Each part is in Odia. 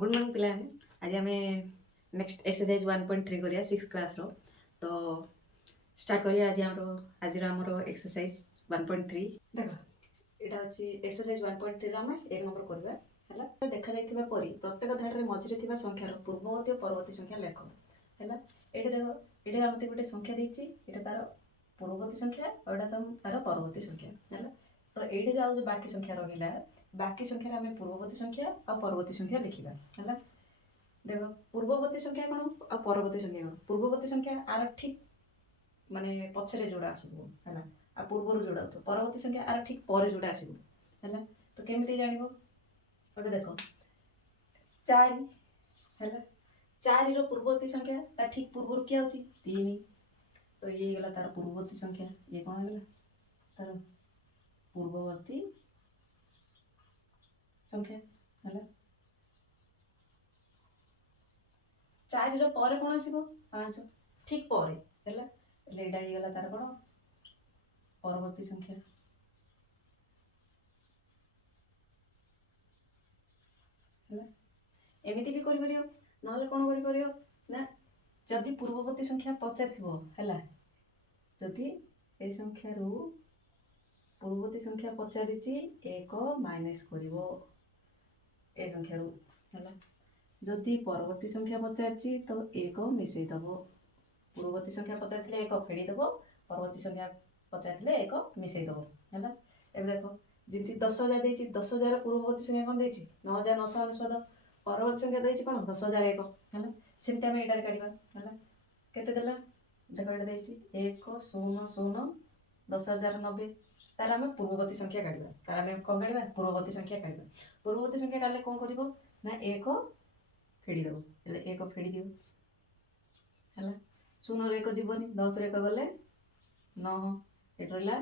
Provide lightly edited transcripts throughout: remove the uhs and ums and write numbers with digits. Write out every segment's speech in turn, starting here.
गुड मॉर्निंग पिला आज आम नेक्स्ट एक्सरसाइज 1.3 करिया 6 क्लास रो तो स्टार्ट करिया आज आमर एक्सरसाइज 1.3 देख एटा अछि एक्सरसाइज 1.3 रो हम एक नंबर करबा हला देखा जायतिबा परी प्रत्येक धारे मझिरे थिबा संख्यार पूर्ववर्ती और परवर्ती संख्या लेख हला एटा देख एटा हमते गोटे संख्या देछि एटा तार पूर्ववर्ती संख्या और एटा तार परवर्ती संख्या हला तो एठी जो बाकी संख्या रहिला बाकी संख्या आम पूर्ववर्ती संख्या और परवर्ती संख्या देखा है देख पूर्ववर्ती संख्या कौन और परवर्ती संख्या कौन पूर्ववर्ती संख्या आर ठीक माने पछरे जोड़ा आसबो है आ पूर्वर जोड़ा तो परवर्ती संख्या आर ठीक पर जोड़ा आसबो है तो केमिति जानिबो ओटे देखो 4 है 4 रो पूर्ववर्ती संख्या ता ठीक पूर्वर किया होची 3 तो ये गला तार पूर्ववर्ती संख्या ये कौन गला तार पूर्ववर्ती संख्या है 4 रो पर कौन आसीबो 5 ठीक पर है एटा ही गला तार कौन परवर्ती संख्या है एमिति भी करि परियो नहले कोन करि परियो ना जदि पूर्ववर्ती संख्या पचाथिबो हैला जदि ए संख्या रो पूर्ववर्ती संख्या पचारिछि 1 माइनस करिवो ए संख्या रो हैला जदि परवर्ती संख्या पचारिछि तो 1 मिसई दबो पूर्ववर्ती संख्या पचारिथिले 1 फेडी दबो परवर्ती संख्या पचारिथिले 1 मिसई दबो हैला एबे देखो जिति 10000 देछि 10000 पूर्ववर्ती संख्या कोन देछि 9999 परवर्ती संख्या देछि कोन 10001 हैला सेमते हम एटार काढिबा हैला केते देला जको एटा देछि 1 0 0 10090 तार हम पूर्ववर्ती संख्या काढिबा तार हम कोन काढिबा पूर्ववर्ती संख्या काढिबा पूर्ववर्ती संख्या काढले कोन करिवो ना 1 फेडी दबो हेले 1 फेडी दियो हैला 0 रे 1 जीवनी 10 रे 1 गले 9 एट रहला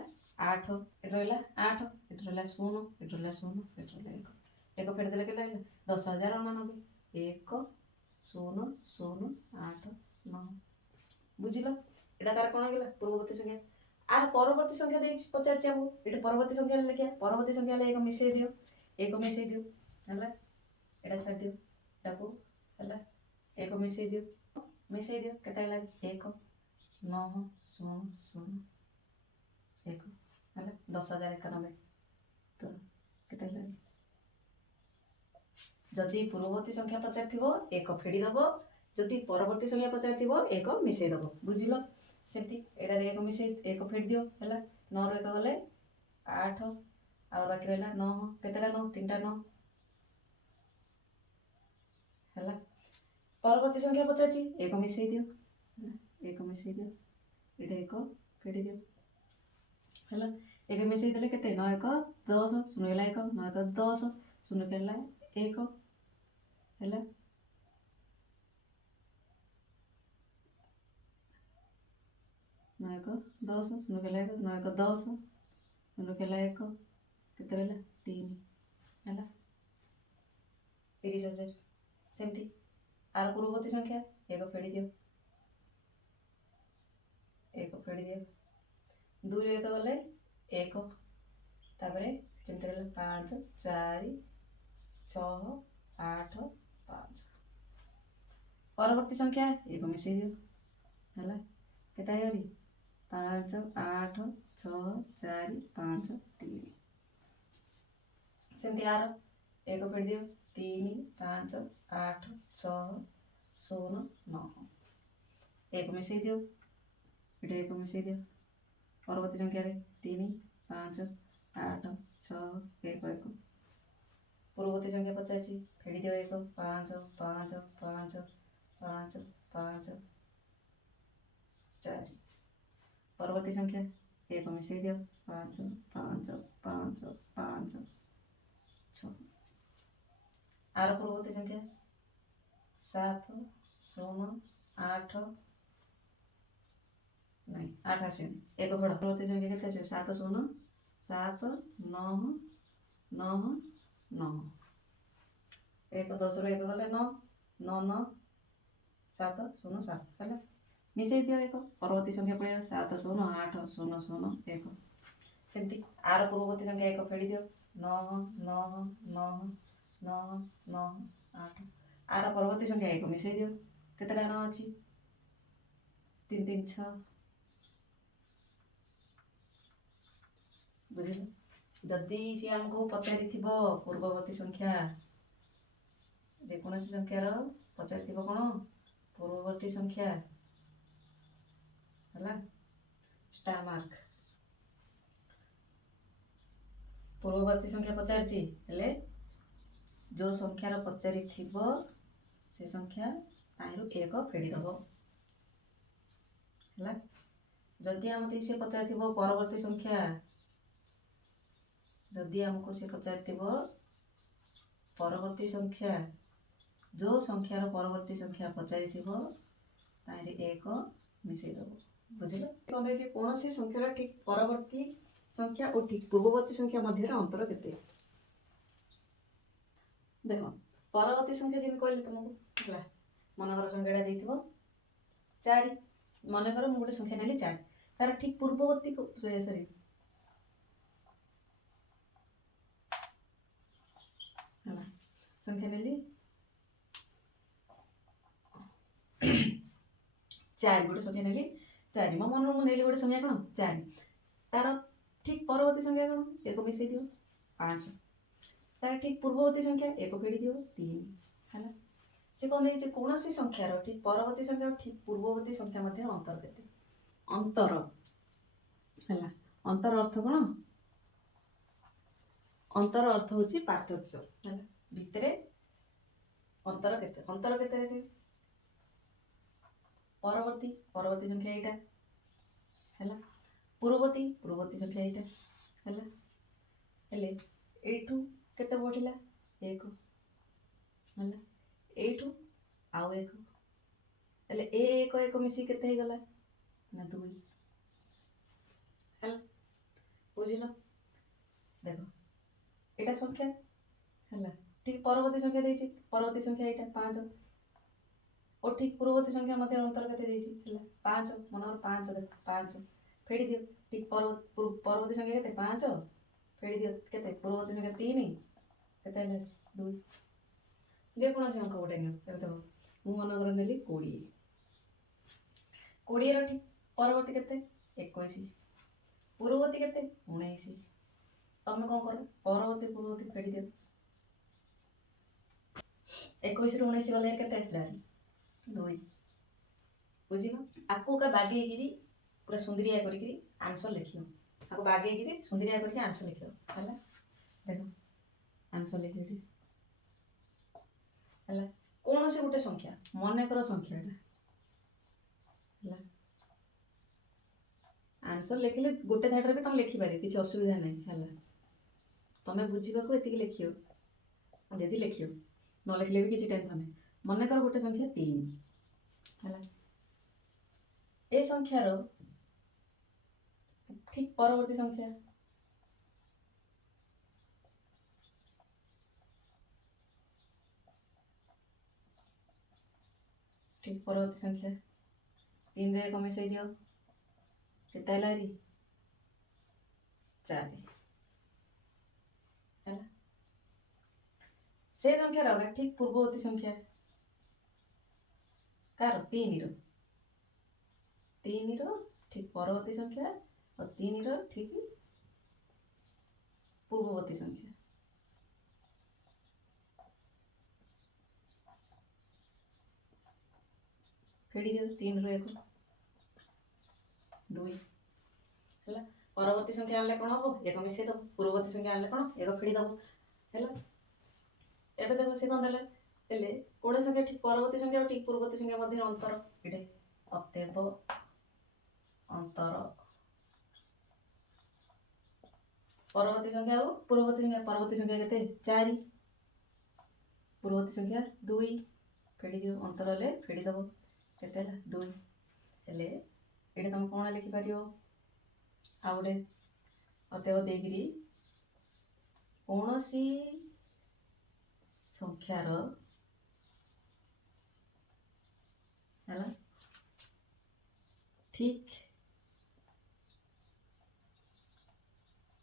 8 एट रहला 8 एट रहला 0 एट रहला 0 एट रहला 1 फेडी देले केला 10099 1 0 0 8 9 बुझिलो एटा तार कोन गेला पूर्ववर्ती संख्या आर परवर्ती संख्या देछि पचार चाबो एटा परवर्ती संख्या लेखिया परवर्ती संख्या ले 1 मिसई दियो 1 मिसई दियो हला एटा छाड़ दियो एटाको हला 1 मिसई दियो केता लागे 1 9 0 0 1 हला 10091 तो केता लागे जदि पूर्ववर्ती संख्या पचार थिबो 1 फेडी दबो जदि परवर्ती संख्या पचार थिबो 1 मिसई दबो बुझिलो सेति एडा रे 1 मिसई 1 फेडी दियो हला 9 रे 1 गले 8 और बाकी रहला 9 केतेला 9 3टा 9 हला परवर्ती संख्या पचाची 1 मिसई दियो 1 मिसई दियो एडा 1 फेडी दियो हला 1 मिसई देले केते 9 1 10 0 गेला 1 9 1 10 0 गेला 1 हला 9 1 10 0 गेला 1 9 1 10 0 गेला 1 केते रहला 3 हला 30000 सेमती आर पूर्ववर्ती संख्या 1 फेडी दियो 1 फेडी दियो 2 रे 1 गले 1 तापरे सेमती रहला 5 4 6 8 5 परवर्ती संख्या 1 मिसई दियो हला केता हेरी 5 8 6 4 5 3 सेमती आर 1 फेडी दियो 3 5 8 6 0 9 1 मिसई दियो एटा 1 मिसई दियो परवर्ती संख्या रे 3 5 8 6 1 1 पूर्ववर्ती संख्या पचाची फेडी दियो 1 5 5 5 5 5 4 परवर्ती संख्या 1 मिसई दियो 5 5 5 5 6 आर पूर्ववर्ती संख्या 7 0 8 नहीं 8 आसे 1 बड़ पूर्ववर्ती संख्या केते आसे 7 0 7 9 9 9 1 10 रे 1 गले 9 9 9 7 0 7 हला मिसई दियो 1 परवर्ती संख्या पळे 7 0 8 0 0 1 सेमती आर पूर्ववर्ती संख्या 1 फेडी दियो 9 9 9 9 9 8 आर परवर्ती संख्या 1 मिसई दियो केतेटा न अछि 3 3 6 बुझिल जदि सी हमको पचारि थिबो पूर्ववर्ती संख्या जेकोसी संख्यार पचारि थिबो कोन पूर्ववर्ती संख्या हला स्टार मार्क पूर्ववर्ती संख्या पचारि हेले जो संख्यार पचारि थिबो से संख्या ताइरु 1 फेडी दबो हला जदि हमते से पचारि थिबो परवर्ती संख्या जदि हमको से पचारि थिबो परवर्ती संख्या जो संख्यार परवर्ती संख्या पचारि थिबो ताइरे 1 मिसई दबो बुझिलो कोन जे कोनोसी संख्यार ठीक परवर्ती संख्या और ठीक पूर्ववर्ती संख्या मध्य अंतर केते देखो परवर्ती संख्या जिन कहले तुमको हला मनकर संख्याटा देइथिबो 4 मनकर मु गोटे संख्या नेली 4 तार ठीक पूर्ववर्ती को सॉरी हला संख्या नेली 4 गोटे संख्या नेली 4 मो मन मु नेली गोटे संख्या कोन 4 तार ठीक परवर्ती संख्या कोन 1 मिसई दियो 5 तार ठीक पूर्ववर्ती संख्या 1 फेडी दियो 3 हला से कोन जे कोनोसी संख्यार ठीक परवर्ती संख्या ठीक पूर्ववर्ती संख्या मध्ये अंतर केते अंतर हला अंतर अर्थ कोन अंतर अर्थ होची पार्थक्य हला भितरे अंतर केते देखे परवर्ती संख्या एटा हला पूर्ववर्ती संख्या एटा हला हेले एठू केते बढ़िला 1 हला एठू आउ 1 हेले ए 1 मिसी केते हे गला ना 2 हला बुझिलो देखो एटा संख्या हला ठीक परवर्ती संख्या देछि परवर्ती संख्या एटा 5 और ठीक पूर्ववर्ती संख्या मध्य अंतर केते देछि हला 5 मनर 5 देख 5 फेडी दियो ठीक परवर्ती संख्या केते 5 फेडी दियो केते पूर्ववर्ती संख्या 3 केते ले 2 जे कोन अंक गोटे नियो एबे देखो मु मनकर नेली 20 20 रो ठीक परवर्ती केते 21 पूर्ववर्ती केते 19 तमे कोन करो परवर्ती पूर्ववर्ती फेडी दियो 21 रो 19 गले केते आसला 2 बुझिलो आकु का बागे गिरी पूरा सुंदरिया करी गिरी आंसर लिखियो आकु बागे गिरी सुंदरिया करके आंसर लिखियो हला देखो आंसर लिखियो हला कोन से गोटे संख्या मने करो संख्याटा हला आंसर लिखिले गोटे धाडरे भी तुम लिखि पारे किछि असुविधा नै हला तमे बुझिबा को एतिक लिखियो जदि लिखियो न लिखले भी किछि टेंशन नै मने कर गोटे संख्या 3 हला ए संख्या रो ठीक परवर्ती संख्या ठीक परवर्ती संख्या 3 रे 1 मिसई दियो केते हलारी 4 हला से संख्या रो ठीक पूर्ववर्ती संख्या कार 3 रो ठीक परवर्ती संख्या और 3 रो ठीक पूर्ववर्ती संख्या फेडी दियो 3 रो 1 2 हला परवर्ती संख्या आनले कोन हबो 1 मिसई दो पूर्ववर्ती संख्या आनले कोन 1 फेडी दबो हला एबे देखो से कोन देले हेले कोडे संख्या ठीक परवर्ती संख्या और ठीक पूर्ववर्ती संख्या मध्ये अंतर एटे अतएव अंतर परवर्ती संख्या और परवर्ती संख्या केते 4 पूर्ववर्ती संख्या 2 फेडी दियो अंतर ले फेडी दबो केते ला 2 हेले एटे तुम कोन लिखि पारियो आउडे अतएव देगिरी कोनोसी संख्यार हला ठीक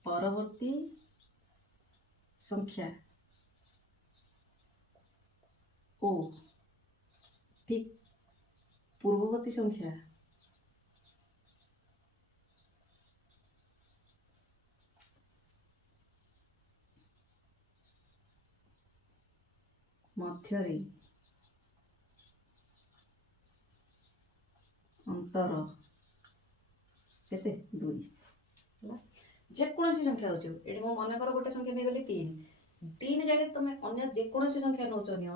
परवर्ती संख्या ओ ଠିକ୍ ପୂର୍ବବର୍ତ୍ତୀ ସଂଖ୍ୟା ମଧ୍ୟରେ ଅନ୍ତର କେତେ 2 ହେଲା। ଯେକୌଣସି ସଂଖ୍ୟା ହେଉଛି ଏଠି ମୁଁ ମନେକର ଗୋଟେ ସଂଖ୍ୟା ନେଇଗଲି 3 ଜାଗାରେ ତମେ ଅନ୍ୟ ଯେକୌଣସି ସଂଖ୍ୟା ନେଉଛ ନିଅ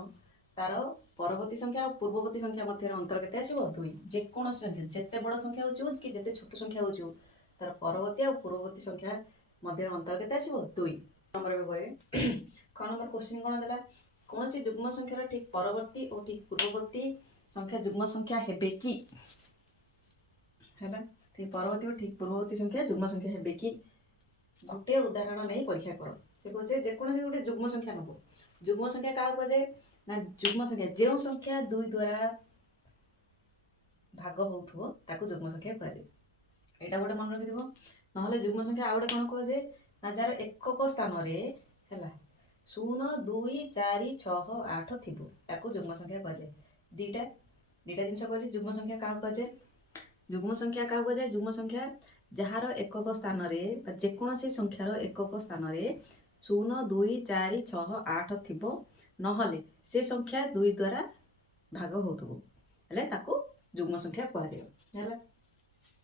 ତାର ପରବର୍ତ୍ତୀ ସଂଖ୍ୟା ଆଉ ପୂର୍ବବର୍ତ୍ତୀ ସଂଖ୍ୟା ମଧ୍ୟରେ ଅନ୍ତର କେତେ ଆସିବ 2। ଯେକୌଣସି ସଂଖ୍ୟା ଯେତେ ବଡ଼ ସଂଖ୍ୟା ହେଉଛି କି ଯେତେ ଛୋଟ ସଂଖ୍ୟା ହେଉଛି ତାର ପରବର୍ତ୍ତୀ ଆଉ ପୂର୍ବବର୍ତ୍ତୀ ସଂଖ୍ୟା ମଧ୍ୟରେ ଅନ୍ତର କେତେ ଆସିବ 2। ନମ୍ବର ପରେ খ ନମ୍ବର କ୍ୱେଶ୍ଚିନ୍ କ'ଣ ଦେଲା କୌଣସି ଯୁଗ୍ମ ସଂଖ୍ୟାର ଠିକ୍ ପରବର୍ତ୍ତୀ ଓ ଠିକ୍ ପୂର୍ବବର୍ତ୍ତୀ ସଂଖ୍ୟା ଯୁଗ୍ମ ସଂଖ୍ୟା ହେବେ କି ହେଲା। ଠିକ୍ ପରବର୍ତ୍ତୀ ଓ ଠିକ୍ ପୂର୍ବବର୍ତ୍ତୀ ସଂଖ୍ୟା ଯୁଗ୍ମ ସଂଖ୍ୟା ହେବେ କି ଗୋଟିଏ ଉଦାହରଣ ନେଇ ପରୀକ୍ଷା କର। ସେ କହୁଛେ ଯେକୌଣସି ଗୋଟେ ଯୁଗ୍ମ ସଂଖ୍ୟା ନେବ ଯୁଗ୍ମ ସଂଖ୍ୟା କାହାକୁ କୁହାଯାଏ ନା ଯୁଗ୍ମ ସଂଖ୍ୟା ଯେଉଁ ସଂଖ୍ୟା 2 ଦ୍ୱାରା ଭାଗ ହେଉଥିବ ତାକୁ ଯୁଗ୍ମ ସଂଖ୍ୟା କୁହାଯାଏ। ଏଇଟା ଗୋଟେ ମନେ ରଖିଥିବ। ନହେଲେ ଯୁଗ୍ମ ସଂଖ୍ୟା ଆଉ ଗୋଟେ କ'ଣ କୁହାଯାଏ ନା ଯାହାର ଏକକ ସ୍ଥାନରେ ହେଲା 0 2 4 6 8 ଥିବ ତାକୁ ଯୁଗ୍ମ ସଂଖ୍ୟା କୁହାଯାଏ। ଦୁଇଟା ଜିନିଷ କହିଲି ଯୁଗ୍ମ ସଂଖ୍ୟା କାହାକୁ କୁହାଯାଏ ଯୁଗ୍ମ ସଂଖ୍ୟା କାହାକୁ କୁହାଯାଏ ଯୁଗ୍ମ ସଂଖ୍ୟା ଯାହାର ଏକକ ସ୍ଥାନରେ ବା ଯେକୌଣସି ସଂଖ୍ୟାର ଏକକ ସ୍ଥାନରେ 0 2 4 6 8 ଥିବ ନହେଲେ ସେ ସଂଖ୍ୟା 2 ଦ୍ୱାରା ଭାଗ ହେଉଥିବ ହେଲେ ତାକୁ ଯୁଗ୍ମ ସଂଖ୍ୟା କୁହାଯିବ ହେଲା।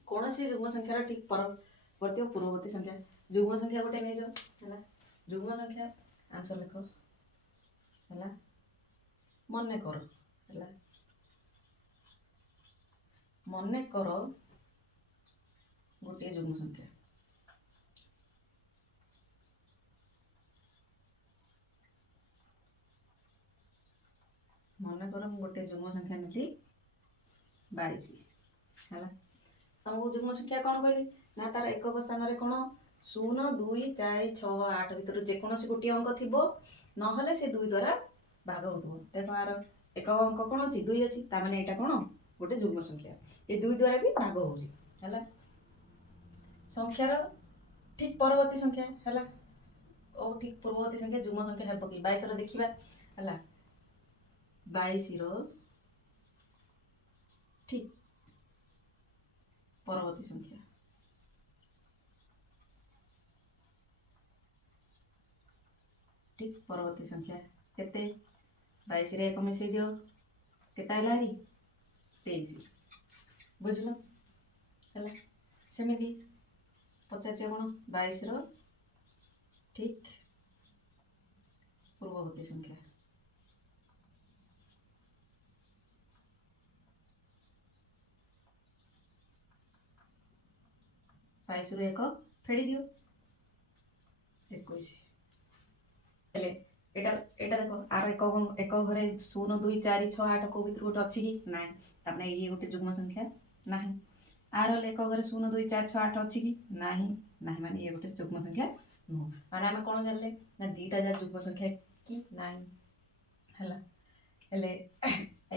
କୌଣସି ଯୁଗ୍ମ ସଂଖ୍ୟାର ଠିକ୍ ପରବର୍ତ୍ତୀ ଓ ପୂର୍ବବର୍ତ୍ତୀ ସଂଖ୍ୟା ଯୁଗ୍ମ ସଂଖ୍ୟା ଗୋଟେ ନେଇଯାଅ ହେଲା। ଯୁଗ୍ମ ସଂଖ୍ୟା ଆନ୍ସର ଲେଖ ହେଲା। ମନେକର ହେଲା ମନେକର ଗୋଟିଏ ଯୁଗ୍ମ ସଂଖ୍ୟା ମନେକର ମୁଁ ଗୋଟିଏ ଯୁଗ୍ମ ସଂଖ୍ୟା ନେଲି 22 ହେଲା। ତମକୁ ଯୁଗ୍ମ ସଂଖ୍ୟା କ'ଣ କହିଲି ନା ତାର ଏକକ ସ୍ଥାନରେ କ'ଣ 0 2 4 6 8 ଭିତରୁ ଯେକୌଣସି ଗୋଟିଏ ଅଙ୍କ ଥିବ ନହେଲେ ସେ 2 ଦ୍ୱାରା ଭାଗ ହେଉଥିବ। ଦେଖ ଆର ଏକକ ଅଙ୍କ କ'ଣ ଅଛି 2 ଅଛି ତାମାନେ ଏଇଟା କ'ଣ ଗୋଟେ ଯୁଗ୍ମ ସଂଖ୍ୟା ଏ 2 ଦ୍ୱାରା ବି ଭାଗ ହେଉଛି ହେଲା। ସଂଖ୍ୟାର ଠିକ୍ ପରବର୍ତ୍ତୀ ସଂଖ୍ୟା ହେଲା ଓ ଠିକ୍ ପୂର୍ବବର୍ତ୍ତୀ ସଂଖ୍ୟା ଯୁଗ୍ମ ସଂଖ୍ୟା ହେବ କି 22ର ଦେଖିବା ହେଲା। 22ର ଠିକ୍ ପରବର୍ତ୍ତୀ ସଂଖ୍ୟା ଠିକ୍ ପରବର୍ତ୍ତୀ ସଂଖ୍ୟା କେତେ 22ରେ 1 ମିଶାଇ ଦିଅ କେତେ ଆଇଲା ହେରି 23 ବୁଝିଲ ହେଲା। ସେମିତି ପଚାରିଛେ କ'ଣ 22ର ଠିକ୍ ପୂର୍ବବର୍ତ୍ତୀ ସଂଖ୍ୟା 22ରୁ 1 ଫେଡ଼ି ଦିଅ 21 ହେଲେ ଏଇଟା ଦେଖ ଆର ଏକ ଘରେ 0 2 4 6 8 କେଉଁ ଭିତରୁ ଗୋଟେ ଅଛି କି ନାହିଁ ତାମାନେ ଇଏ ଗୋଟେ ଯୁଗ୍ମ ସଂଖ୍ୟା ନାହିଁ। ଆର ହେଲେ ଏକ ଘରେ 0 2 4 6 8 ଅଛି କି ନାହିଁ ମାନେ ଇଏ ଗୋଟେ ଯୁଗ୍ମ ସଂଖ୍ୟା ନୁହଁ। ମାନେ ଆମେ କ'ଣ ଜାଣିଲେ ନା ଦୁଇଟା ଯାକ ଯୁଗ୍ମ ସଂଖ୍ୟା କି ନାହିଁ ହେଲା। ହେଲେ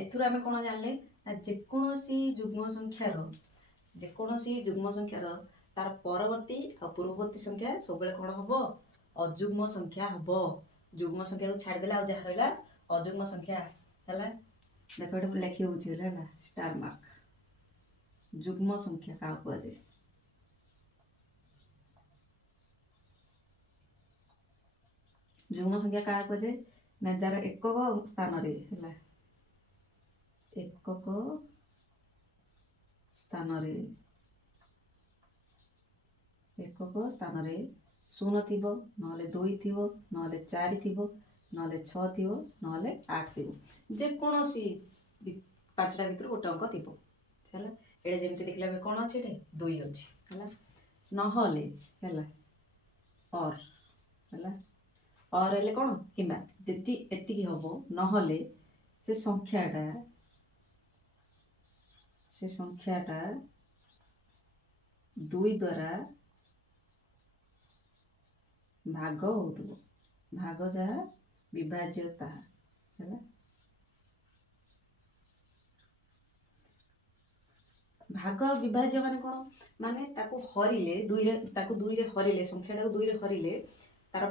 ଏଥିରୁ ଆମେ କ'ଣ ଜାଣିଲେ ନା ଯେକୌଣସି ଯୁଗ୍ମ ସଂଖ୍ୟାର ତାର ପରବର୍ତ୍ତୀ ଆଉ ପୂର୍ବବର୍ତ୍ତୀ ସଂଖ୍ୟା ସବୁବେଳେ କ'ଣ ହେବ ଅଯୁଗ୍ମ ସଂଖ୍ୟା ହେବ। ଯୁଗ୍ମ ସଂଖ୍ୟାକୁ ଛାଡ଼ିଦେଲେ ଆଉ ଯାହା ରହିଲା ଅଯୁଗ୍ମ ସଂଖ୍ୟା ହେଲା। ଦେଖ ଏଠି ଲେଖି ହେଉଛି ହେଲା ଷ୍ଟାର ମାର୍କ ଯୁଗ୍ମ ସଂଖ୍ୟା କାହାକୁ କୁହାଯାଏ ଯୁଗ୍ମ ସଂଖ୍ୟା କାହାକୁ କୁହାଯାଏ ନା ଯାହାର ଏକକ ସ୍ଥାନରେ ହେଲା ଏକକ ସ୍ଥାନରେ 0 ଥିବ ନହେଲେ 2 ଥିବ ନହେଲେ 4 ଥିବ ନହେଲେ 6 ଥିବ ନହେଲେ 8 ଥିବ ଯେକୌଣସି 5ଟା ଭିତରୁ ଗୋଟେ ଅଙ୍କ ଥିବ ହେଲା। ଏଇଟା ଯେମିତି ଦେଖିଲା ଏବେ କ'ଣ ଅଛି ଏଠି 2 ଅଛି ହେଲା। ନହେଲେ ହେଲା ଅର୍ ହେଲା ଅର୍ ହେଲେ କ'ଣ କିମ୍ବା ଯଦି ଏତିକି ହେବ ନହେଲେ ସେ ସଂଖ୍ୟାଟା 2 ଦ୍ୱାରା ଭାଗ ହେଉଥିବ ଭାଗ ଯାହା ବିଭାଜ୍ୟ ତାହା ହେଲା। ଭାଗ ବିଭାଜ୍ୟ ମାନେ କ'ଣ ମାନେ ତାକୁ ହରିଲେ 2ରେ ହରିଲେ ସଂଖ୍ୟାଟାକୁ 2ରେ ହରିଲେ ତାର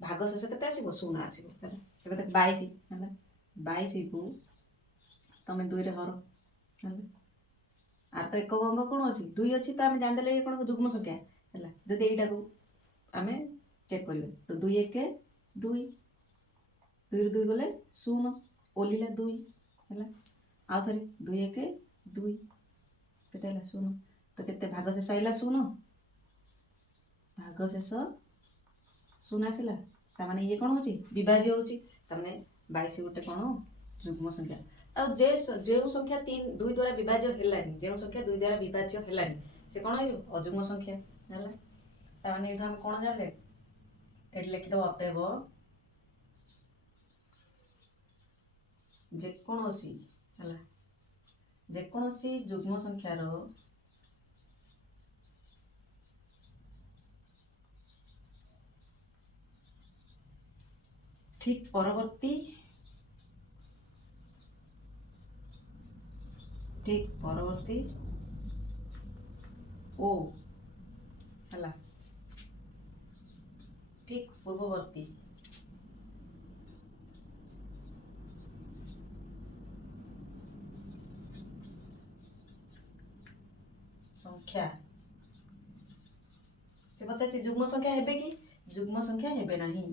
ଭାଗ ଶେଷ କେତେ ଆସିବ 0 ଆସିବ ହେଲା। ଏବେ ଦେଖ 22 ହେଲା 22କୁ ତମେ 2ରେ ହର ହେଲା। ଆର ତ ଏକକ ଅଙ୍କ କ'ଣ ଅଛି 2 ଅଛି, ତ ଆମେ ଜାଣିଦେଲେ ଇଏ କ'ଣ ଯୁଗ୍ମ ସଂଖ୍ୟା ହେଲା। ଯଦି ଏଇଟାକୁ ଆମେ ଚେକ୍ କରିବା ତ 2 1 2, 2ରୁ 2 ଗଲେ 0, ଓଲିଲା 2 ହେଲା। ଆଉ ଥରେ 2 1 2, କେତେ ହେଲା 0, ତ କେତେ ଭାଗ ଶେଷ ଆଇଲା 0, ଭାଗ ଶେଷ 0 ଆସିଲା। ତାମାନେ ଇଏ କ'ଣ ହେଉଛି ବିଭାଜ୍ୟ ହେଉଛି, ତାମାନେ 22 ଗୋଟେ କ'ଣ ଯୁଗ୍ମ ସଂଖ୍ୟା। ଆଉ ଯେଉଁ ସଂଖ୍ୟା 2 ଦ୍ୱାରା ବିଭାଜ୍ୟ ହେଲାନି, ଯେଉଁ ସଂଖ୍ୟା 2 ଦ୍ୱାରା ବିଭାଜ୍ୟ ହେଲାନି ସେ କ'ଣ ହେଇଯିବ ଅଯୁଗ୍ମ ସଂଖ୍ୟା ହେଲା। ତାମାନେ ଏଇଠୁ ଆମେ କ'ଣ ଜାଣିଲେ, ଏଠି ଲେଖିଦେବ ଅତଏବ ଯେକୌଣସି ହେଲା, ଯେକୌଣସି ଯୁଗ୍ମ ସଂଖ୍ୟାର ଠିକ୍ ପରବର୍ତ୍ତୀ ଓ ହେଲା, ଠିକ୍ ପୂର୍ବବର୍ତ୍ତୀ ସଂଖ୍ୟା, ସେ ପଚାରିଛି ଯୁଗ୍ମ ସଂଖ୍ୟା ହେବେ କି, ଯୁଗ୍ମ ସଂଖ୍ୟା ହେବେ ନାହିଁ।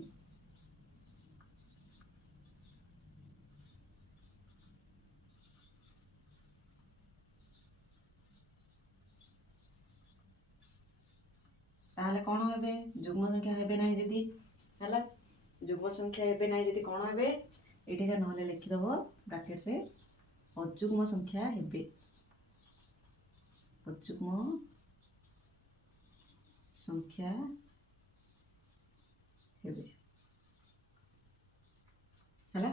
ତାହେଲେ କ'ଣ ହେବେ, ଯୁଗ୍ମ ସଂଖ୍ୟା ହେବେ ନାହିଁ ଯଦି ହେଲା, ଯୁଗ୍ମ ସଂଖ୍ୟା ହେବେ ନାହିଁ ଯଦି କ'ଣ ହେବେ, ଏଇଠିକା ନହେଲେ ଲେଖିଦେବ ବ୍ରାକେଟରେ ଅଯୁଗ୍ମ ସଂଖ୍ୟା ହେବେ, ଅଯୁଗ୍ମ ସଂଖ୍ୟା ହେବେ ହେଲା।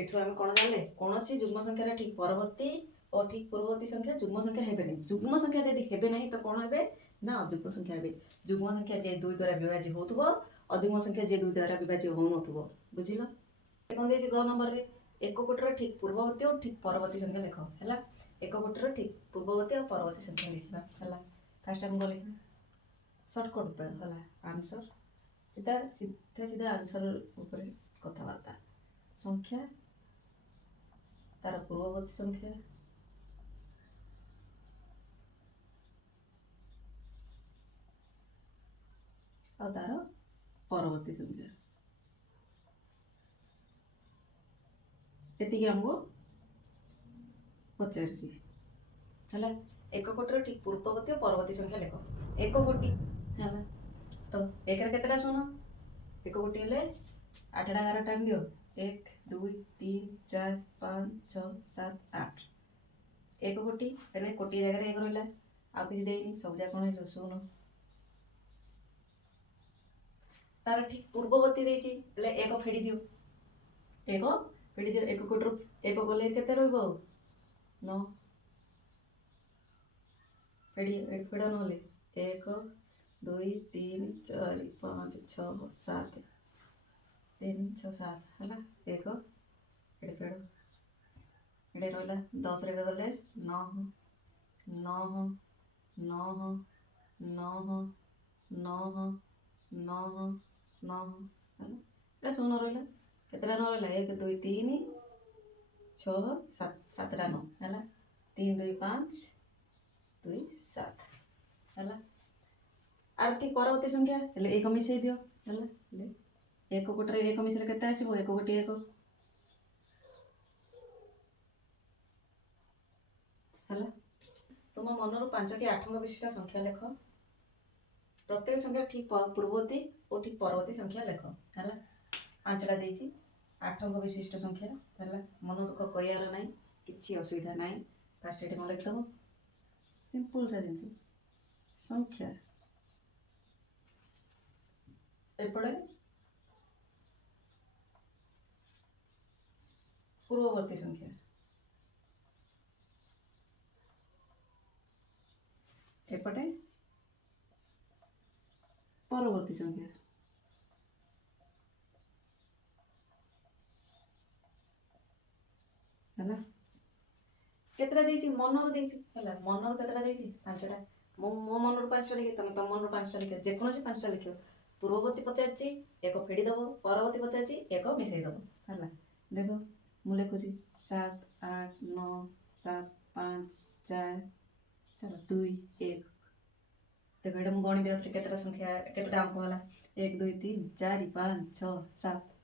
ଏଠୁ ଆମେ କ'ଣ ଜାଣିଲେ, କୌଣସି ଯୁଗ୍ମ ସଂଖ୍ୟାର ଠିକ୍ ପରବର୍ତ୍ତୀ ଓ ଠିକ୍ ପୂର୍ବବର୍ତ୍ତୀ ସଂଖ୍ୟା ଯୁଗ୍ମ ସଂଖ୍ୟା ହେବେ ନାହିଁ। ଯୁଗ୍ମ ସଂଖ୍ୟା ଯଦି ହେବେ ନାହିଁ ତ କ'ଣ ହେବେ ନା ଅଯୁଗ୍ମ ସଂଖ୍ୟା ହେବେ। ଯୁଗ୍ମ ସଂଖ୍ୟା ଯେ 2 ଦ୍ୱାରା ବିଭାଜ୍ୟ ହେଉଥିବ, ଅଯୁଗ୍ମ ସଂଖ୍ୟା ଯେ 2 ଦ୍ୱାରା ବିଭାଜ୍ୟ ହେଉନଥିବ। ବୁଝିଲ? କ'ଣ ଦେଇଛି ଗ ନମ୍ବରରେ, ଏକ କୋଟିର ଠିକ୍ ପୂର୍ବବର୍ତ୍ତୀ ଓ ଠିକ୍ ପରବର୍ତ୍ତୀ ସଂଖ୍ୟା ଲେଖ ହେଲା। ଏକ କୋଟିର ଠିକ୍ ପୂର୍ବବର୍ତ୍ତୀ ଆଉ ପରବର୍ତ୍ତୀ ସଂଖ୍ୟା ଲେଖିବା ହେଲା। ଫାର୍ଷ୍ଟ ଆମେ କ'ଣ ଲେଖିବା, ସର୍ଟକଟ୍ ହେଲା ଆନ୍ସର୍, ଏଇଟା ସିଧା ଆନ୍ସର୍ ଉପରେ କଥାବାର୍ତ୍ତା। ସଂଖ୍ୟା ତାର ପୂର୍ବବର୍ତ୍ତୀ ସଂଖ୍ୟା ଆଉ ତାର ପରବର୍ତ୍ତୀ ସଂଖ୍ୟା, ଏତିକି ଆମକୁ ପଚାରିଛି ହେଲା। ଏକ କୋଟିର ଠିକ୍ ପୂର୍ବବର୍ତ୍ତୀ ଓ ପରବର୍ତ୍ତୀ ସଂଖ୍ୟା ଲେଖ। ଏକ କୋଟି ହେଲା, ତ ଏକରେ କେତେଟା ଶୂନ, ଏକ କୋଟି ହେଲେ 8ଟା 11 ଟାଇମ୍ ଦିଅ, 1 2 3 4 5 6 7 8। ଏକ କୋଟି ହେଲେ କୋଟି ଜାଗାରେ 1 ରହିଲା, ଆଉ କିଛି ଦେଇନି, ସବୁ ଯାକ କ'ଣ ହେଇଯିବ 0। ତାର ଠିକ୍ ପୂର୍ବବର୍ତ୍ତୀ ଦେଇଛି ହେଲେ 1 ଫେଡ଼ି ଦିଅ, 1 ଫେଡ଼ି ଦିଅ। 1 କୋଟିରୁ 1 ଗଲେ କେତେ ରହିବ 9, ଫେଡ଼ି ଫେଡ଼ ନହେଲେ 1 2 3 4 5 6 7 3 6 7 ହେଲା। 1 ଏଠି ଫେଡ଼, ଏଠି ରହିଲା 10ରେ ଗଲେ 9 9 9 9 9 9 9 ହେଲା। ଏଇଟା 0 ରହିଲା, କେତେଟା 9 ରହିଲା, 1 2 3 6 7, 7ଟା 9 ହେଲା। 3 2 5 2 7 ହେଲା। ଆର ଠିକ୍ ପରବର୍ତ୍ତୀ ସଂଖ୍ୟା ହେଲେ 1 ମିଶାଇ ଦିଅ ହେଲା। ହେଲେ 1 କୋଟିରେ 1 ମିଶାଇଲେ କେତେ ଆସିବ, 1 କୋଟି 1 ହେଲା। ତୁମ ମନରୁ 5ଟି 8 ଅଙ୍କ ବିଶିଷ୍ଟ ସଂଖ୍ୟା ଲେଖ। ପ୍ରତ୍ୟେକ ସଂଖ୍ୟା ଠିକ୍ ପୂର୍ବବର୍ତ୍ତୀ ଓ ଠିକ୍ ପରବର୍ତ୍ତୀ ସଂଖ୍ୟା ଲେଖ ହେଲା। 5ଟା ଦେଇଛି 8 ଅଙ୍କ ବିଶିଷ୍ଟ ସଂଖ୍ୟା ହେଲା। ମନ ଦୁଃଖ କରିବାର ନାହିଁ, କିଛି ଅସୁବିଧା ନାହିଁ। ଫାର୍ଷ୍ଟ ଏଠି କ'ଣ ଲେଖିଦେବ, ସିମ୍ପଲ୍ ସା ଜିନିଷ ସଂଖ୍ୟା, ଏପଟେ ପୂର୍ବବର୍ତ୍ତୀ ସଂଖ୍ୟା, ଏପଟେ ପରବର୍ତ୍ତୀ ସଂଖ୍ୟା ହେଲା। କେତେଟା ଦେଇଛି, ମନରୁ ଦେଇଛି ହେଲା। ମନରୁ କେତେଟା ଦେଇଛି, 5ଟା। ମୋ ମନରୁ 5ଟା ଲେଖେ, ତମେ ତମ ମନରୁ 5ଟା ଲେଖ, ଯେକୌଣସି 5ଟା ଲେଖିବ। ପୂର୍ବବର୍ତ୍ତୀ ପଚାରିଛି 1 ଫେଡ଼ି ଦେବ, ପରବର୍ତ୍ତୀ ପଚାରିଛି 1 ମିଶାଇ ଦେବ ହେଲା। ଦେଖ ମୁଁ ଲେଖୁଛି 7 8 9 7 5 4 चलो 2 1 देखो ये मुझे गणित आउे केतटा संख्या केतटा अंक है 1 2 3 4 5 6 7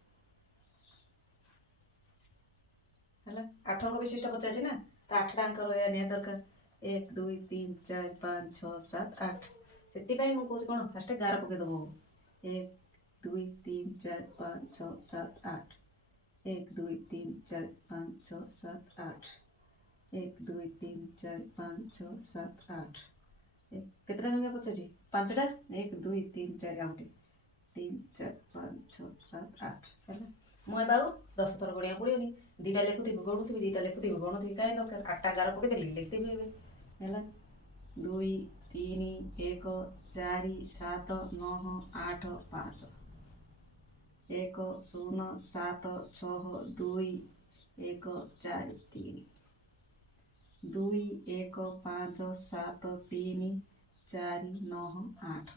है 8 अंक विशिष्ट पचार ना तो 8टा अंक रहा निहाती दरकार 1 2 3 4 5 6 7 8 से मुझे कौन फास्ट 11 पकईदेव 1 2 3 4 5 6 7 8 1 2 3 4 5 6 7 8 1 2 3 4 5 6 7 8 केतटा संख्या पचार 5टा 1 2 3 4 आउटे 3 4 5 6 7 8 है मुझे बाबू 10 थर गणिया पड़ोनी 2टा लिखुथी गणुथी 2टा लिखुथी गणुथी कहीं दरकार 8टा 11 पकईदेली लिखिदेवी है 2 3 1 4 7 9 8 5 1 0 7 6 2 1 4 3 2 1 5 7 3 4 9 8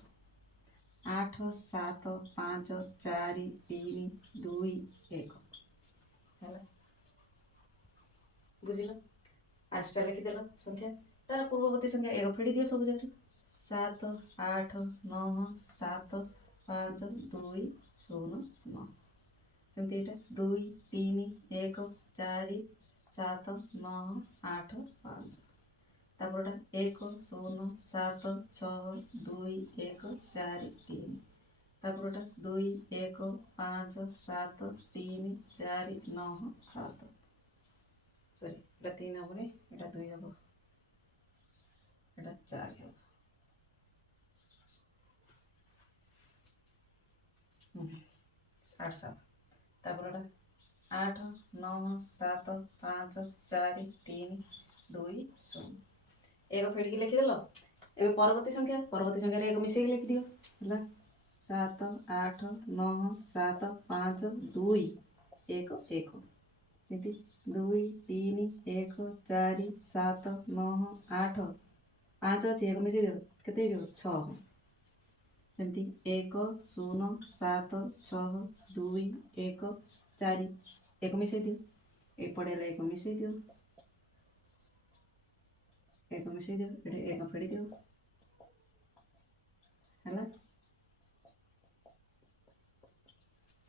8 7 5 4 3 2 1 है बुझल 5टा लिखिदेल संख्या तार पूर्ववर्ती संख्या एक फेड़ी दियो सब जगह 7 8 9 7 5 2 0 9 सेमती एटा 2 3 1 4 7 9 8 5 तापर 1 0 7 6 2 1 4 3 तापर 2 1 5 7 3 4 9 7 सॉरी एटा 3 हेबनी एटा 2 हेब एटा 4 हेब 8 7 तापर 8 9 7 5 4 3 2 0 एक फेड़ी लिखिदेल ए परवर्ती संख्या एक मिसेक लिखिदियो है 7 8 9 7 5 2 1 1 सेमती 2 3 1 4 7 9 8 5 अच्छी एक मिसेक दियो केते 6 सेमती 1 0 7 6 2 1 4 एक मिसेक दियो एपटे एक मिसेक दियो एक मिसेक दियो एटे एक फेड़ी दियो है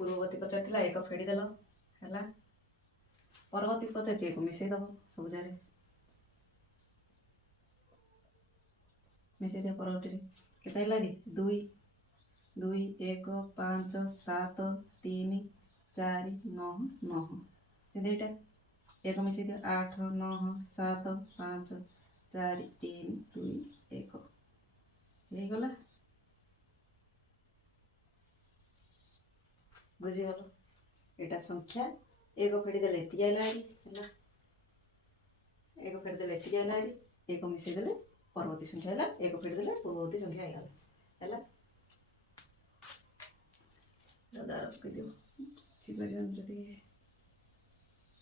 पूर्ववर्ती पचार एक फेड़ी देल है परवर्ती पचार एक मिसेक दब सब जगह मिसेक दियो परवर्ती केते 2 2 1 5 7 3 4 9 9 से एक मिसेक दियो 8 9 7 5 4 3 2 1 ये गला बुझीगल एटा संख्या एक फेड़ी देले एति आइलारी है एक फेड़ी देले एति आइलारी एक मिसेक देले परवर्ती संख्या है एक फेड़ी देले पूर्ववर्ती संख्या है दादा रख दियो चिपरियन जदी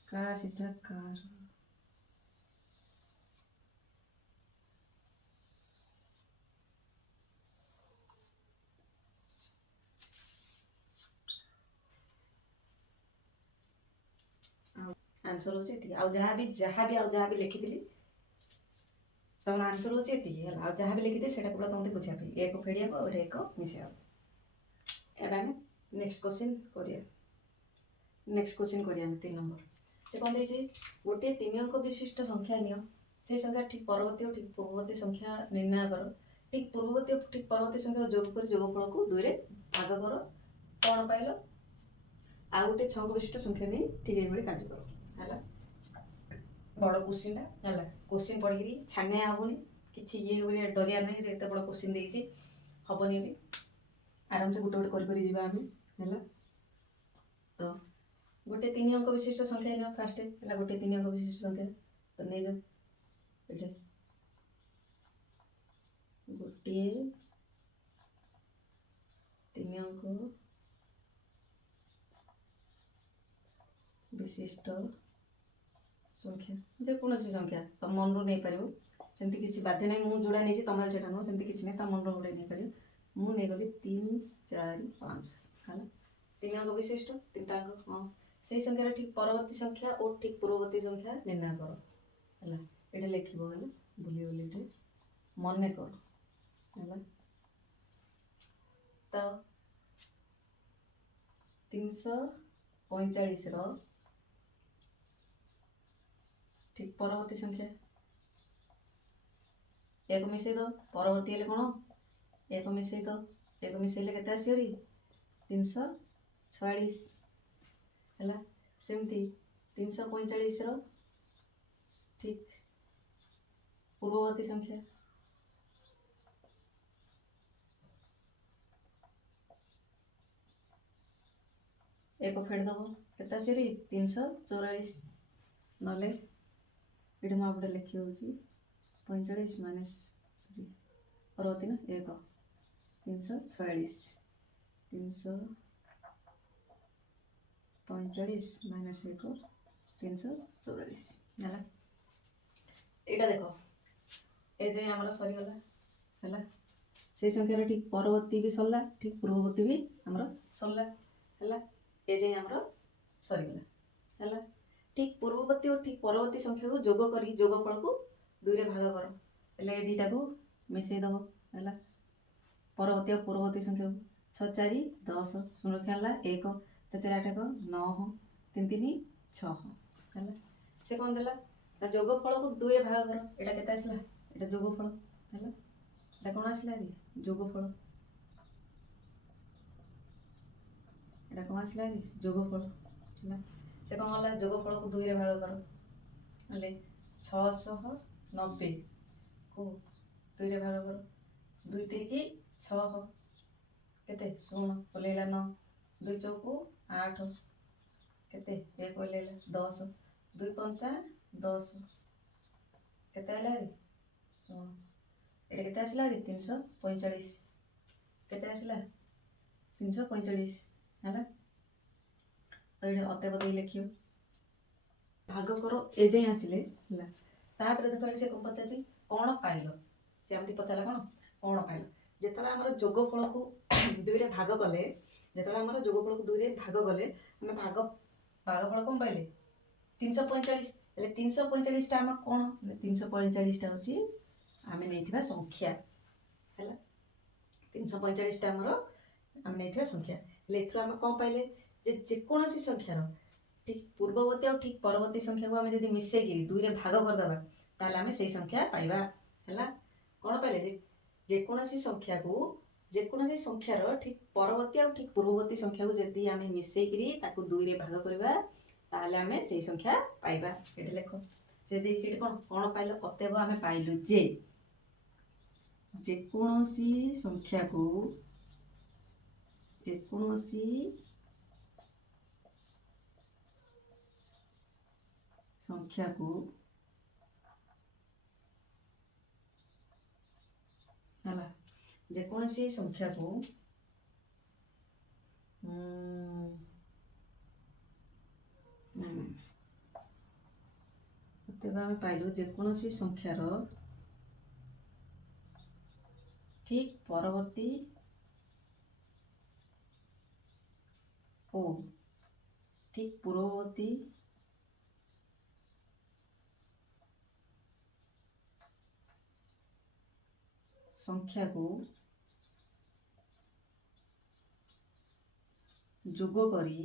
का सीधा कार आंसर हो जहाँ भी लिखी तुम आंसर हो जहाँ भी लिखी से तुम बुझा एक फेड़िया और एक मिसेआ एवं नेक्स्ट क्वेश्चन करिया नेक्स्ट क्वेश्चन करिया 3 नंबर से कौन देछि गोटे 3 अंक विशिष्ट संख्या नियो से संख्या ठीक परवर्ती और ठीक पूर्ववर्ती संख्या निर्णय करो ठीक पूर्ववर्ती और ठीक परवर्ती संख्या जोग कर जोगफल को 2 रे भाग करो कौन पाइलो आ गोटे 6 अंक विशिष्ट संख्या नहीं ठीक ये कार्य करो है बड़ क्वेश्चन है क्वेश्चन पढ़ी छानिया हेनी कि ये डरिया नहीं एत बड़ क्वेश्चन देती हेनी आराम से गोटे गोटे कर है तो गोटे 3 अंक विशिष्ट संख्या नियो फास्ट है गोटे 3 अंक विशिष्ट संख्या तो नहीं जाओ ये गोटे 3 अंक विशिष्ट संख्या जेकोसी संख्या तुम मन रू नहीं पार सेमती किसी बाध्य ना मुझे जोड़ा नहीं तुम से नुह सेमती किसी ना मन रू गोटे नहीं पार मुझे गली 3 4 5 है 3 अंक विशिष्ट 3टा अंक हाँ ସେଇ ସଂଖ୍ୟାର ଠିକ୍ ପରବର୍ତ୍ତୀ ସଂଖ୍ୟା ଓ ଠିକ୍ ପୂର୍ବବର୍ତ୍ତୀ ସଂଖ୍ୟା ନିର୍ଣ୍ଣୟ କର ହେଲା। ଏଇଟା ଲେଖିବ ହେଲା ବୁଲି ବୁଲି ଏଠି ମନେ କର ହେଲା। ତ 345ର ଠିକ୍ ପରବର୍ତ୍ତୀ ସଂଖ୍ୟା ଏକ ମିଶେଇ ଦବ, ପରବର୍ତ୍ତୀ ହେଲେ କ'ଣ ଏକ ମିଶେଇ ଦବ, ଏକ ମିଶେଇଲେ କେତେ ଆସିବ ରି 346 ହେଲା। ସେମିତି 345ର ଠିକ୍ ପୂର୍ବବର୍ତ୍ତୀ ସଂଖ୍ୟା ଏକ ଫେଡ଼ ଦବ, କେତେ ଆସିବ ରି 344। ନହେଲେ ଏଠି ମୁଁ ଆପଟେ ଲେଖି ଦେଉଛି 45 ମାଇନସ୍ ପରବର୍ତ୍ତୀ ନା 1 346 345 ମାଇନସ୍ 1 344 ହେଲା। ଏଇଟା ଦେଖ ଏ ଯାଏଁ ଆମର ସରିଗଲା ହେଲା। ସେଇ ସଂଖ୍ୟାର ଠିକ୍ ପରବର୍ତ୍ତୀ ବି ସରିଲା, ଠିକ୍ ପୂର୍ବବର୍ତ୍ତୀ ବି ଆମର ସରିଲା ହେଲା। ଏ ଯାଏଁ ଆମର ସରିଗଲା ହେଲା। ଠିକ୍ ପୂର୍ବବର୍ତ୍ତୀ ଓ ଠିକ୍ ପରବର୍ତ୍ତୀ ସଂଖ୍ୟାକୁ ଯୋଗ କରି ଯୋଗଫଳକୁ 2ରେ ଭାଗ କର। ହେଲେ ଏ ଦୁଇଟାକୁ ମିଶେଇ ଦେବ ହେଲା। ପରବର୍ତ୍ତୀ ଆଉ ପୂର୍ବବର୍ତ୍ତୀ ସଂଖ୍ୟାକୁ 6 4 10 ଶୂନ ହେଲା 1 4 4 8 9 3 3 6 ହେଲା। ସେ କ'ଣ ଦେଲା ନା ଯୋଗଫଳକୁ 2ରେ ଭାଗ କର। ଏଇଟା କେତେ ଆସିଲା, ଏଇଟା ଯୋଗଫଳ ହେଲା। ଏଇଟା କ'ଣ ଆସିଲା ରି ଯୋଗଫଳ, ଏଇଟା କ'ଣ ଆସିଲା ରି ଯୋଗଫଳ ହେଲା। ସେ କ'ଣ କଲା ଯୋଗଫଳକୁ 2ରେ ଭାଗ କର ହେଲେ 690କୁ 2ରେ ଭାଗ କର। 2 3 6 କେତେ ଶୂନ ଓହ୍ଲେଇଲା 9 2 ଚଉକୁ 8 କେତେ 1 ଓହ୍ଲେଇଲା 10 2 5 10 କେତେ ହେଲା ରି ଶୁଣ ଏଇଟା କେତେ ଆସିଲା ରି 345 କେତେ ଆସିଲା 345 ହେଲା। ତ ଏଇଟା ଅତେବ ଦେଇ ଲେଖିବ ଭାଗ କର ଏ ଯାଏଁ ଆସିଲେ ହେଲା। ତାପରେ ଯେତେବେଳେ ସେ କ'ଣ ପଚାରୁଛି କ'ଣ ପାଇଲ, ସେ ଏମିତି ପଚାରିଲା କ'ଣ ପାଇଲ। ଯେତେବେଳେ ଆମର ଯୋଗଫଳକୁ 2ରେ ଭାଗ କଲେ, ଯେତେବେଳେ ଆମର ଯୋଗଫଳକୁ 2ରେ ଭାଗ କଲେ ଆମେ ଭାଗଫଳ କ'ଣ ପାଇଲେ 345। ହେଲେ 345ଟା ଆମ କ'ଣ 345ଟା ହେଉଛି ଆମେ ନେଇଥିବା ସଂଖ୍ୟା ହେଲା। 345ଟା ଆମର ଆମେ ନେଇଥିବା ସଂଖ୍ୟା। ହେଲେ ଏଥିରୁ ଆମେ କ'ଣ ପାଇଲେ ଯେ ଯେକୌଣସି ସଂଖ୍ୟାର ଠିକ୍ ପୂର୍ବବର୍ତ୍ତୀ ଆଉ ଠିକ୍ ପରବର୍ତ୍ତୀ ସଂଖ୍ୟାକୁ ଆମେ ଯଦି ମିଶେଇକିରି 2ରେ ଭାଗ କରିଦେବା ତାହେଲେ ଆମେ ସେଇ ସଂଖ୍ୟା ପାଇବା ହେଲା। କ'ଣ ପାଇଲେ ଯେ ଯେକୌଣସି ସଂଖ୍ୟାର ଠିକ୍ ପରବର୍ତ୍ତୀ ଆଉ ଠିକ୍ ପୂର୍ବବର୍ତ୍ତୀ ସଂଖ୍ୟାକୁ ଯଦି ଆମେ ମିଶେଇକିରି ତାକୁ 2ରେ ଭାଗ କରିବା ତାହେଲେ ଆମେ ସେଇ ସଂଖ୍ୟା ପାଇବା। ଏଠି ଲେଖ ସେ ଦେଇଛି ଏଠି କ'ଣ ପାଇଲ ଅତେବ ଆମେ ପାଇଲୁ ଯେ ଯେକୌଣସି ସଂଖ୍ୟାକୁ ହେଲା ଯେକୌଣସି ସଂଖ୍ୟାକୁ ତେବେ ଆମେ ପାଇଲୁ ଯେକୌଣସି ସଂଖ୍ୟାର ଠିକ୍ ପରବର୍ତ୍ତୀ ଓ ଠିକ୍ ପୂର୍ବବର୍ତ୍ତୀ ସଂଖ୍ୟାକୁ ଯୋଗ କରି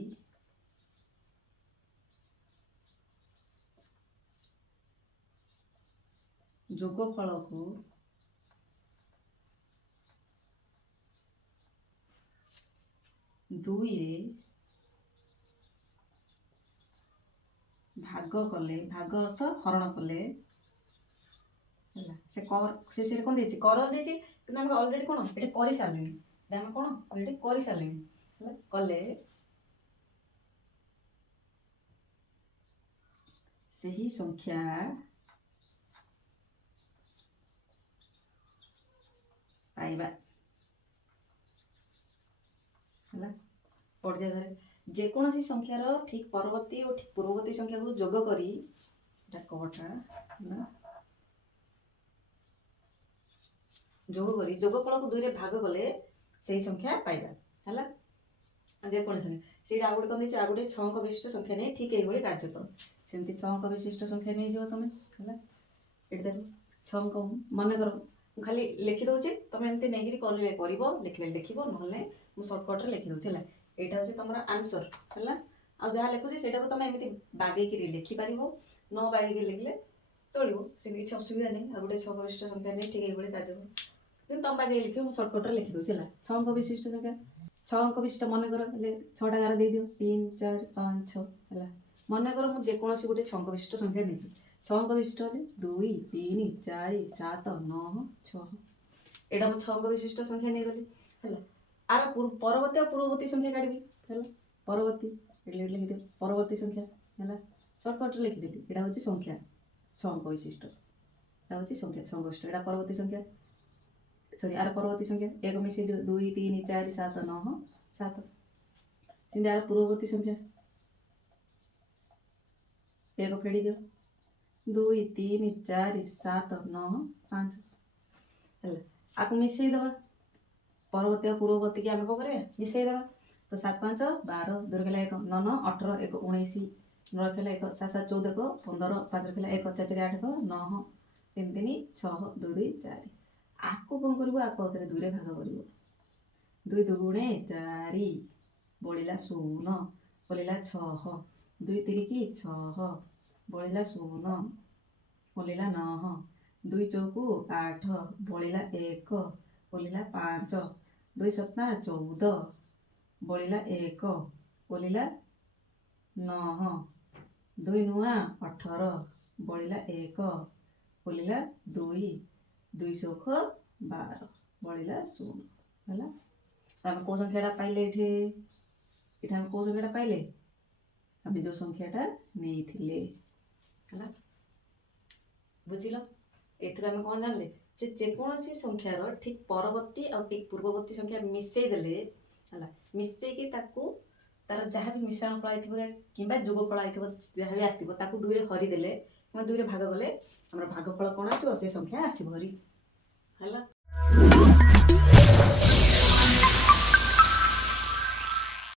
ଯୋଗଫଳକୁ 2ରେ ଭାଗ କଲେ, ଭାଗ ଅର୍ଥ ହରଣ କଲେ ହେଲା। ସେ ସେଠି କ'ଣ ଦେଇଛି କର ଦେଇଛି, କିନ୍ତୁ ଆମେ ଅଲରେଡ଼ି କ'ଣ ଏଠି କରିସାରିଲେଣି, ଏଇଟା ଆମେ କ'ଣ ଅଲରେଡ଼ି କରିସାରିଲେଣି ହେଲା। କଲେ ସେହି ସଂଖ୍ୟା ପାଇବା ହେଲା। ପଢ଼ିଦିଅ ଧରେ ଯେକୌଣସି ସଂଖ୍ୟାର ଠିକ୍ ପରବର୍ତ୍ତୀ ଓ ଠିକ୍ ପୂର୍ବବର୍ତ୍ତୀ ସଂଖ୍ୟାକୁ ଯୋଗ କରି ଏଇଟା କଟା ହେଲା ଯୋଗ କରି ଯୋଗଫଳକୁ 2ରେ ଭାଗ କଲେ ସେଇ ସଂଖ୍ୟା ପାଇବା ହେଲା। ଯେକୌଣସି ସଂଖ୍ୟା ସେଇଟା ଆଉ ଗୋଟେ କ'ଣ ଦେଇଛି, ଆଉ ଗୋଟେ 6 ବିଶିଷ୍ଟ ସଂଖ୍ୟା ନେଇ ଠିକ୍ ଏଇଭଳି କାର୍ଯ୍ୟ କର। ସେମିତି 6 ବିଶିଷ୍ଟ ସଂଖ୍ୟା ନେଇଯିବ ତମେ ହେଲା। ଏଠି ଦେଖ 6 ମନେକର ମୁଁ ଖାଲି ଲେଖିଦେଉଛି, ତମେ ଏମିତି ନେଇକିରି କରିବ, ଲେଖିଲେ ଲେଖିବ, ନହେଲେ ମୁଁ ସର୍ଟକଟ୍ରେ ଲେଖିଦେଉଛି ହେଲା। ଏଇଟା ହେଉଛି ତମର ଆନ୍ସର ହେଲା। ଆଉ ଯାହା ଲେଖୁଛି ସେଇଟାକୁ ତମେ ଏମିତି ବାଗେଇକିରି ଲେଖିପାରିବ, ନ ବାଗେଇକି ଲେଖିଲେ ଚଳିବ, ସେମିତି କିଛି ଅସୁବିଧା ନାହିଁ। ଆଉ ଗୋଟେ 6 ବିଶିଷ୍ଟ ସଂଖ୍ୟା ନେଇ ଠିକ୍ ଏଇଭଳି କାର୍ଯ୍ୟ କର। କିନ୍ତୁ ତମେ ବାଗେଇ ଲେଖିବ, ମୁଁ ସର୍ଟକଟ୍ରେ ଲେଖିଦେଉଛି ହେଲା। 6 ବିଶିଷ୍ଟ ସଂଖ୍ୟା, 6 ବିଶିଷ୍ଟ ମନେକର ହେଲେ 6ଟା ଗାର ଦେଇଦିଅ, 3 4 5 6 ହେଲା। ମନେକର ମୁଁ ଯେକୌଣସି ଗୋଟେ 6 ବିଶିଷ୍ଟ ସଂଖ୍ୟା ନେଇଛି, 6 ବିଶିଷ୍ଟ ହେଲେ 2 3 4 7 9 6। ଏଇଟା ମୁଁ 6 ବିଶିଷ୍ଟ ସଂଖ୍ୟା ନେଇଗଲି ହେଲା। ଆର ପରବର୍ତ୍ତୀ ଆଉ ପୂର୍ବବର୍ତ୍ତୀ ସଂଖ୍ୟା କାଢ଼ିବି ହେଲା। ପରବର୍ତ୍ତୀ ଏଠି ଲେଖିଦିଅ, ପରବର୍ତ୍ତୀ ସଂଖ୍ୟା ହେଲା। ସର୍ଟକଟ୍ରେ ଲେଖିଦେଲି, ଏଇଟା ହେଉଛି ସଂଖ୍ୟା 6 ବିଶିଷ୍ଟ, ଏଇଟା ହେଉଛି ସଂଖ୍ୟା 6 ବିଶିଷ୍ଟ। ଏଇଟା ପରବର୍ତ୍ତୀ ସଂଖ୍ୟା, ସରି ଆର ପରବର୍ତ୍ତୀ ସଂଖ୍ୟା 1 ମିଶେଇ ଦିଅ, 2 3 4 7 9 7। ସେମିତି ଆର ପୂର୍ବବର୍ତ୍ତୀ ସଂଖ୍ୟା 1 ଫେଡ଼ି ଦିଅ, 2 3 4 7 9 5 ହେଲା। ଆକୁ ମିଶେଇ ଦେବା, ପରବର୍ତ୍ତୀ ଆଉ ପୂର୍ବବର୍ତ୍ତୀକି ଆମେ କ'ଣ କରିବା, ମିଶେଇ ଦେବା। ତ 7 5 12, 2 ହେଲା 1 9 9 18 1 19 9 ହେଲା 1 7 7 14 15 5 ହେଲା 1 4 4 8 9 3 3 6 2 2 4। ଆକୁ କ'ଣ କରିବ, ଆକୁ ଆଉଥରେ 2ରେ ଭାଗ କରିବ। 2 2 4 ବଳିଲା 0 ବଳିଲା 6, 2 3 6 ବଳିଲା 0 ବଳିଲା 9, 2 4 8 ବଳିଲା 1 ବଳିଲା 5, 2 7 14 ବଳିଲା 1 ବଳିଲା 9, 2 9 18 ବଳିଲା 1 ବଳିଲା 2, 2 6 12 ବଳିଲା 0 ହେଲା। ଆମେ କେଉଁ ସଂଖ୍ୟାଟା ପାଇଲେ, ଏଠି ଆମେ କେଉଁ ସଂଖ୍ୟାଟା ପାଇଲେ, ଆମେ ଯେଉଁ ସଂଖ୍ୟାଟା ନେଇଥିଲେ ହେଲା। ବୁଝିଲ? ଏଥିରୁ ଆମେ କ'ଣ ଜାଣିଲେ, ଯେ ଯେକୌଣସି ସଂଖ୍ୟାର ଠିକ୍ ପରବର୍ତ୍ତୀ ଆଉ ଠିକ୍ ପୂର୍ବବର୍ତ୍ତୀ ସଂଖ୍ୟା ମିଶେଇ ଦେଲେ ହେଲା, ମିଶେଇକି ତାକୁ ତାର ଯାହା ବି ମିଶ୍ରଣ ଫଳ ହେଇଥିବ କିମ୍ବା ଯୋଗ ଫଳ ହେଇଥିବ, ଯାହା ବି ଆସିଥିବ ତାକୁ 2ରେ ହରିଦେଲେ କିମ୍ବା 2ରେ ଭାଗ କଲେ ଆମର ଭାଗଫଳ କ'ଣ ଆସିବ, ସେ ସଂଖ୍ୟା ଆସିବ ହରି ହେଲା।